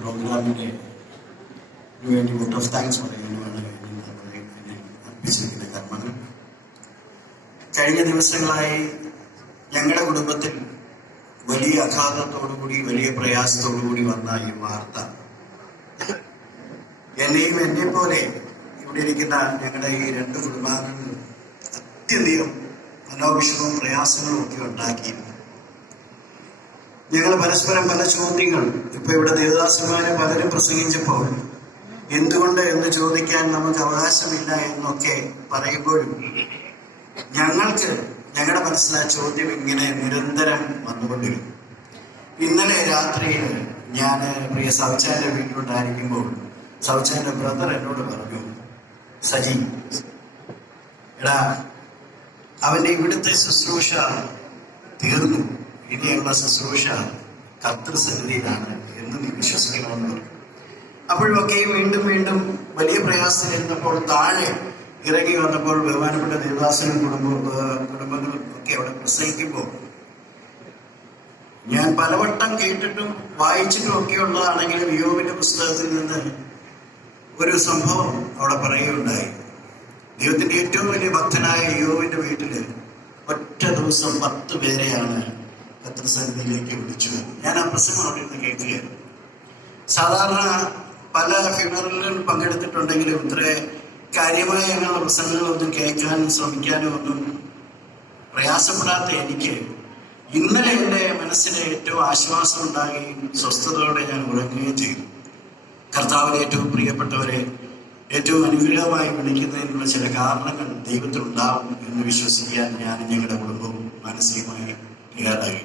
പ്രോഗ്രാമിന്റെ വേണ്ടി vote of thanks പറയാനുമാണ് കർമ്മങ്ങൾ. കഴിഞ്ഞ ദിവസങ്ങളായി ഞങ്ങളുടെ കുടുംബത്തിൽ വലിയ അഘാതത്തോടുകൂടി വലിയ പ്രയാസത്തോടുകൂടി വന്ന ഈ വാർത്ത. എന്നെയും എന്നെ പോലെ ഇവിടെ ഇരിക്കുന്ന ഞങ്ങളുടെ ഈ രണ്ട് കുടുംബാംഗങ്ങളും അത്യധികം മനോവിഷമവും പ്രയാസങ്ങളും ഒക്കെ ഉണ്ടാക്കിയിരുന്നു ഞങ്ങൾ പരസ്പരം പല ചോദ്യങ്ങൾ. ഇപ്പൊ ഇവിടെ ദേവദാസന്മാരെ പലരും പ്രസംഗിച്ചപ്പോൾ എന്തുകൊണ്ട് എന്ന് ചോദിക്കാൻ നമുക്ക് അവകാശമില്ല എന്നൊക്കെ പറയുമ്പോഴും ഞങ്ങൾക്ക് ഞങ്ങളുടെ മനസ്സിലായ ചോദ്യം ഇങ്ങനെ നിരന്തരം വന്നുകൊണ്ടിരുന്നു ഇന്നലെ രാത്രിയിൽ ഞാൻ പ്രിയ സൗച്ചാന്റെ വീട്ടിലുണ്ടായിരിക്കുമ്പോൾ സൗച്ചാന്റെ ബ്രദർ എന്നോട് പറഞ്ഞു സജി എടാ അവന്റെ ഇവിടുത്തെ ശുശ്രൂഷ തീർന്നു. ഇനിയുള്ള ശുശ്രൂഷ കർത്തൃസന്നിധിയിലാണ് എന്ന് നീ വിശ്വസിക്കണമെന്ന് അപ്പോഴൊക്കെ വീണ്ടും വീണ്ടും വലിയ പ്രയാസത്തിലിരുന്നപ്പോൾ താഴെ ഇറങ്ങി വന്നപ്പോൾ ബഹുമാനപ്പെട്ട ദേവദാസനും കുടുംബ കുടുംബങ്ങളും ഒക്കെ അവിടെ പ്രസംഗിക്കുമ്പോൾ ഞാൻ പലവട്ടം കേട്ടിട്ടും വായിച്ചിട്ടും ഒക്കെ ഉള്ളതാണെങ്കിലും യോവിന്റെ പുസ്തകത്തിൽ നിന്ന് ഒരു സംഭവം അവിടെ പറയുകയുണ്ടായി. ദൈവത്തിന്റെ ഏറ്റവും വലിയ ഭക്തനായ യോവിന്റെ വീട്ടിൽ ഒറ്റ ദിവസം പത്ത് പേരെയാണ് ഭദ്രസന്നിധിയിലേക്ക് വിളിച്ചു. ഞാൻ ആ പ്രസംഗം അവിടെ നിന്ന് കേൾക്കുകയായിരുന്നു. സാധാരണ പല ഫ്യൂണറലിലും പങ്കെടുത്തിട്ടുണ്ടെങ്കിലും ഇത്ര കാര്യമായ അങ്ങനെയുള്ള പ്രസംഗങ്ങളൊന്നും കേൾക്കാനും ശ്രമിക്കാനും ഒന്നും പ്രയാസപ്പെടാത്ത എനിക്ക് ഇന്നലെ എന്റെ മനസ്സിന് ഏറ്റവും ആശ്വാസം ഉണ്ടാകുകയും സ്വസ്ഥതയോടെ ഞാൻ ഉറങ്ങുകയും ചെയ്തു. കർത്താവിന് ഏറ്റവും പ്രിയപ്പെട്ടവരെ ഏറ്റവും അനുഗ്രഹമായി വിളിക്കുന്നതിനുള്ള ചില കാരണങ്ങൾ ദൈവത്തിലുണ്ടാവും എന്ന് വിശ്വസിക്കാൻ ഞാൻ ഞങ്ങളുടെ കുടുംബവും മാനസികമായി തയ്യാറായി.